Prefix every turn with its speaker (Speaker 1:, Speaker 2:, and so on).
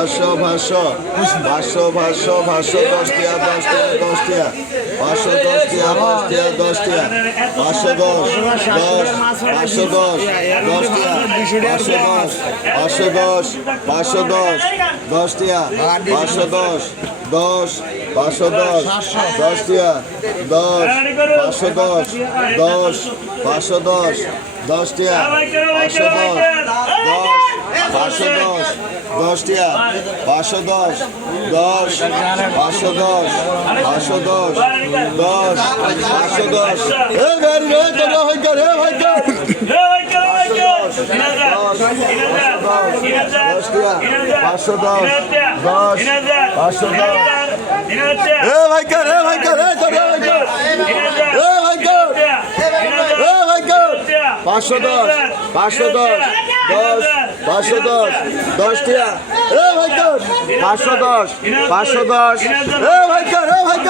Speaker 1: ভাষ্য ভাষ্য ভাষ্য ভাষ্য ভাষ্য দশ টিয়া দশ টিয়া দশ টিয়া পাঁচশো দশ টিয়া দশ দশ পাঁচশো দশ দশ পাঁচশো দশ পাঁচশো দশ পাঁচশো দশ পাঁচশো দশ দশ দশ পাঁচশো দশ দশ টিয়া দশ পাঁচশো দশ দশ পাঁচশো দশ দশ পাঁচশো দশ দশ পাঁচশো দশ দশ টিয়া, পাঁচশো দশ দশ, পাঁচশো দশ পাঁচশো দশ দশ, পাঁচশো দশ। এ গাড়ি রে তোরা হই কর হে ভাই কর দশ, পাঁচশো দশ দশ, পাঁচশো দশ। এ ভাই কর হে ভাই তোরা পাঁচশো দশ পাঁচশো দশ দশ, পাঁচশো দশ দশ টিয়া। এ ভাই কর পাঁচশো দশ পাঁচশো দশ। এ ভাই কর এ ভাই কর